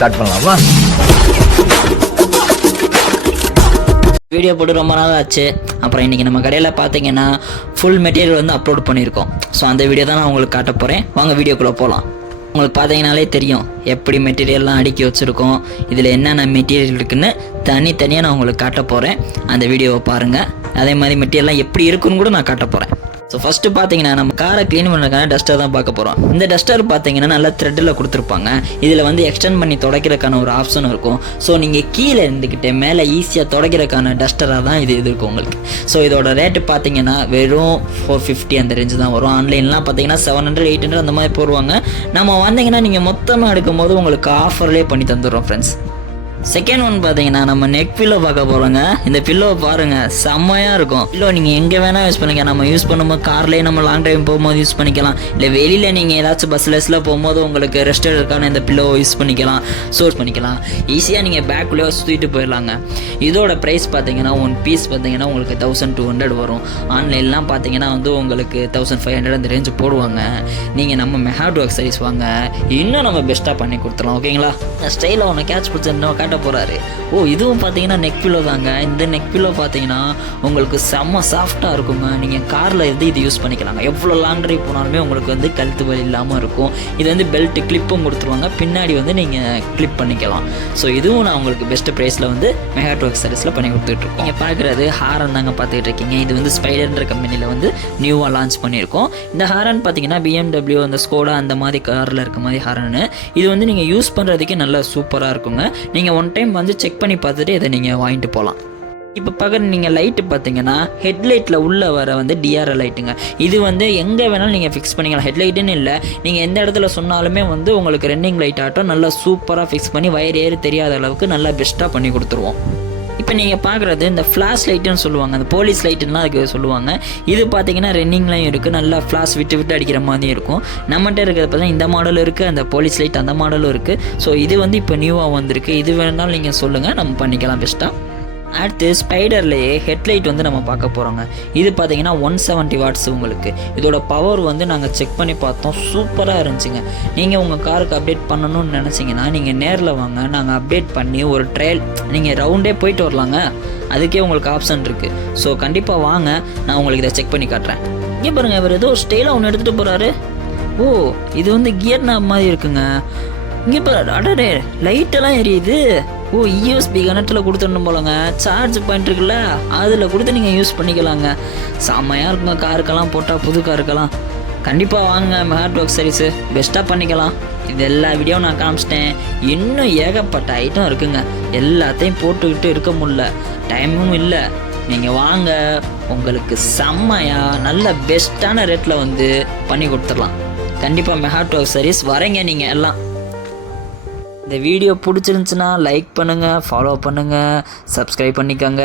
Start பண்ணலாமா? Video போட்டு ரொம்ப நாள் ஆச்சு. அப்புறம் இன்றைக்கி நம்ம கடையில் பார்த்தீங்கன்னா ஃபுல் மெட்டீரியல் வந்து அப்லோட் பண்ணியிருக்கோம். ஸோ அந்த வீடியோ தான் நான் உங்களுக்கு காட்ட போகிறேன். வாங்க வீடியோக்குள்ளே போகலாம். உங்களுக்கு பார்த்தீங்கனாலே தெரியும் எப்படி மெட்டீரியல்லாம் அடுக்கி வச்சுருக்கோம், இதில் என்னென்ன மெட்டீரியல் இருக்குன்னு தனித்தனியாக நான் உங்களுக்கு காட்ட போகிறேன். அந்த வீடியோவை பாருங்கள். அதே மாதிரி மெட்டீரியல்லாம் எப்படி இருக்குன்னு கூட நான் காட்ட போகிறேன். ஸோ ஃபஸ்ட்டு பார்த்தீங்கன்னா நம்ம காரை க்ளீன் பண்ணுறதுக்கான டஸ்டர் தான் பார்க்க போகிறோம். இந்த டஸ்டர் பார்த்தீங்கன்னா நல்லா த்ரெட்டில் கொடுத்துருப்பாங்க. இதில் வந்து எக்ஸ்டெண்ட் பண்ணி துடைக்கிறதுக்கான ஒரு ஆப்ஷன் இருக்கும். ஸோ நீங்கள் கீழே இருந்துக்கிட்டு மேலே ஈஸியாக துடைக்கிறதுக்கான டஸ்டராக தான் இது இருக்கும் உங்களுக்கு. ஸோ இதோட ரேட்டு பார்த்தீங்கன்னா வெறும் 450 அந்த ரேஞ்சு தான் வரும். ஆன்லைன்லாம் பார்த்தீங்கன்னா 700 800 அந்த மாதிரி போடுவாங்க. நம்ம வந்தீங்கன்னா நீங்கள் மொத்தமாக எடுக்கும்போது உங்களுக்கு ஆஃபர்லேயே பண்ணி தந்துடுறோம் ஃப்ரெண்ட்ஸ். செகண்ட் ஒன் பார்த்தீங்கன்னா நம்ம நெக் பில்லோ பார்க்க போகிறோங்க. இந்த பில்லோ பாருங்கள், செம்மையாக இருக்கும். பில்லோ நீங்கள் எங்கே வேணால் யூஸ் பண்ணிக்கலாம். நம்ம யூஸ் பண்ணும்போது கார்லேயே நம்ம லாங் ட்ரைவ் போகும்போது யூஸ் பண்ணிக்கலாம். இல்லை வெளியில் நீங்கள் ஏதாச்சும் பஸ்ஸில் போகும்போது உங்களுக்கு ரெஸ்ட் எடுக்கான இந்த பில்லோவை யூஸ் பண்ணிக்கலாம், சோர்ஸ் பண்ணிக்கலாம். ஈஸியாக நீங்கள் பேக்குள்ளேயே சுற்றிட்டு போயிடலாங்க. இதோட ப்ரைஸ் பார்த்தீங்கன்னா ஒன் பீஸ் பார்த்தீங்கன்னா உங்களுக்கு 1200 வரும். ஆன்லைன்லாம் பார்த்தீங்கன்னா வந்து உங்களுக்கு 1500 அந்த ரேஞ்சு போடுவாங்க. நீங்கள் நம்ம மெஹாட் அக்சரிஸ் வாங்க, இன்னும் நம்ம பெஸ்ட்டாக பண்ணி கொடுத்துடலாம். ஓகேங்களா? ஸ்டைலில் ஒன்று கேட்ச் பிடிச்சிருந்தோம் போறாரு. இதுவும் பார்த்தீங்கன்னா நெக் பில்லோ தாங்க. இந்த நெக் பில்லோ பார்த்தீங்கன்னா உங்களுக்கு செம்ம சாஃப்டாக இருக்குங்க. நீங்கள் காரில் இது யூஸ் பண்ணிக்கலாங்க. எவ்வளோ லாங் ட்ரைவ் போனாலுமே உங்களுக்கு வந்து கழுத்து வலி இல்லாமல் இருக்கும். இது வந்து பெல்ட் கிளிப்பும் கொடுத்துருவாங்க, பின்னாடி வந்து நீங்கள் கிளிப் பண்ணிக்கலாம். ஸோ இதுவும் நான் உங்களுக்கு பெஸ்ட் ப்ரைஸில் வந்து மெஹாட் ஒர்க் சர்வீஸில் பண்ணி கொடுத்துட்ருக்கோம். நீங்கள் பார்க்குறது ஹாரன் தாங்க பார்த்துக்கிட்டு இருக்கீங்க. இது வந்து ஸ்பைடர்ன்ற கம்பெனியில் வந்து நியூவாக லான்ச் பண்ணியிருக்கோம். இந்த ஹாரன் பார்த்தீங்கன்னா BMW அந்த ஸ்கோடா அந்த மாதிரி காரில் இருக்க மாதிரி ஹாரனு. இது வந்து நீங்கள் யூஸ் பண்ணுறதுக்கே நல்லா சூப்பராக இருக்குங்க. நீங்கள் ஒன் டைம் வந்து செக் பண்ணி பார்த்துட்டு இதை நீங்கள் வாங்கிட்டு போகலாம். இப்போ பார்க்குற நீங்கள் லைட்டு பார்த்தீங்கன்னா ஹெட்லைட்டில் உள்ளே வர வந்து DRL லைட்டுங்க. இது வந்து எங்கே வேணாலும் நீங்கள் ஃபிக்ஸ் பண்ணிக்கலாம். ஹெட்லைட்டுன்னு இல்லை, நீங்கள் எந்த இடத்துல சொன்னாலுமே வந்து உங்களுக்கு ரன்னிங் லைட் ஆட்டம் நல்லா சூப்பராக ஃபிக்ஸ் பண்ணி வயர் ஏறி தெரியாத அளவுக்கு நல்லா பெஸ்ட்டாக பண்ணி கொடுத்துருவோம். இப்போ நீங்கள் பார்க்குறது இந்த ஃப்ளாஷ் லைட்டுன்னு சொல்லுவாங்க, அந்த போலீஸ் லைட்டுன்னா அதுக்கு சொல்லுவாங்க. இது பார்த்தீங்கன்னா ரன்னிங்லையும் இருக்குது, நல்லா ஃப்ளாஷ் விட்டு அடிக்கிற மாதிரி இருக்கும். நம்மகிட்ட இருக்கிறது பார்த்தீங்கன்னா இந்த மாடலும் இருக்குது, அந்த போலீஸ் லைட் அந்த மாடலும் இருக்குது. ஸோ இது வந்து இப்போ நியூவாக வந்திருக்கு. இது வேணாலும் நீங்கள் சொல்லுங்கள், நம்ம பண்ணிக்கலாம் பெஸ்ட்டாக. அடுத்து ஸ்பைடர்லேயே ஹெட்லைட் வந்து நம்ம பார்க்க போகிறோங்க. இது பார்த்தீங்கன்னா 170 வாட்ஸ் உங்களுக்கு. இதோட பவர் வந்து நாங்கள் செக் பண்ணி பார்த்தோம், சூப்பராக இருந்துச்சுங்க. நீங்கள் உங்கள் காருக்கு அப்டேட் பண்ணணும்னு நினச்சிங்கன்னா நீங்கள் நேரில் வாங்க, நாங்கள் அப்டேட் பண்ணி ஒரு ட்ரையல் நீங்கள் ரவுண்டே போயிட்டு வரலாங்க. அதுக்கே உங்களுக்கு ஆப்ஷன் இருக்குது. ஸோ கண்டிப்பாக வாங்க, நான் உங்களுக்கு இதை செக் பண்ணி காட்டுறேன். இங்கே பாருங்கள், இவர் ஏதோ ஸ்டைலாக ஒன்று எடுத்துகிட்டு போகிறாரு. இது வந்து கியர் நாப் மாதிரி இருக்குங்க. இங்கே பாரு, அடடே லைட்டெல்லாம் எரியுது. USB கனெக்டில் கொடுத்துடணும் போலங்க. சார்ஜ் பாயிண்ட் இருக்குல்ல, அதில் கொடுத்து நீங்கள் யூஸ் பண்ணிக்கலாங்க. செம்மையாக இருக்குங்க. காருக்கெல்லாம் போட்டால், புது காருக்கெல்லாம் கண்டிப்பாக வாங்க. மெஹாட் ஒர்க் சர்வீஸு பெஸ்ட்டாக பண்ணிக்கலாம். இது எல்லா வீடியோவும் நான் காமிச்சிட்டேன். இன்னும் ஏகப்பட்ட ஐட்டம் இருக்குங்க. எல்லாத்தையும் போட்டுக்கிட்டு இருக்க முடியல, டைமும் இல்லை. நீங்கள் வாங்க, உங்களுக்கு செம்மையாக நல்ல பெஸ்ட்டான ரேட்டில் வந்து பண்ணி கொடுத்துடலாம். கண்டிப்பாக மெஹாட் ஒர்க் சர்வீஸ் வரீங்க நீங்கள் எல்லாம். இந்த வீடியோ பிடிச்சிருந்துச்சுன்னா லைக் பண்ணுங்கள், ஃபாலோ பண்ணுங்கள், சப்ஸ்கிரைப் பண்ணிக்கோங்க.